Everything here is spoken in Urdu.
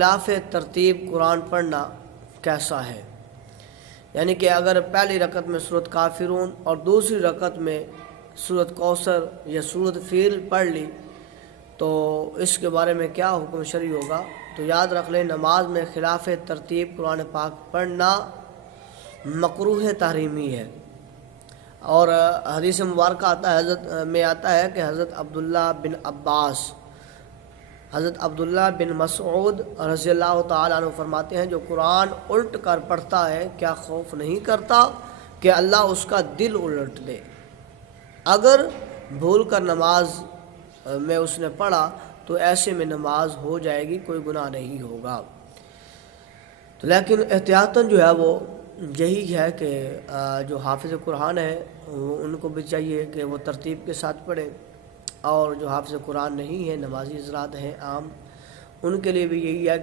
خلاف ترتیب قرآن پڑھنا کیسا ہے؟ یعنی کہ اگر پہلی رکعت میں سورۃ کافرون اور دوسری رکعت میں سورۃ کوثر یا سورۃ فیل پڑھ لی تو اس کے بارے میں کیا حکم شرعی ہوگا؟ تو یاد رکھ لیں، نماز میں خلاف ترتیب قرآن پاک پڑھنا مکروہ تحریمی ہے۔ اور حدیث مبارکہ آتا ہے کہ حضرت عبداللہ بن مسعود رضی اللہ تعالیٰ عنہ فرماتے ہیں، جو قرآن الٹ کر پڑھتا ہے کیا خوف نہیں کرتا کہ اللہ اس کا دل الٹ دے؟ اگر بھول کر نماز میں اس نے پڑھا تو ایسے میں نماز ہو جائے گی، کوئی گناہ نہیں ہوگا۔ تو لیکن احتیاطاً جو ہے وہ یہی ہے کہ جو حافظ قرآن ہے ان کو بھی چاہیے کہ وہ ترتیب کے ساتھ پڑھیں، اور جو حافظ قرآن نہیں ہے، نمازی حضرات ہیں عام، ان کے لیے بھی یہی ہے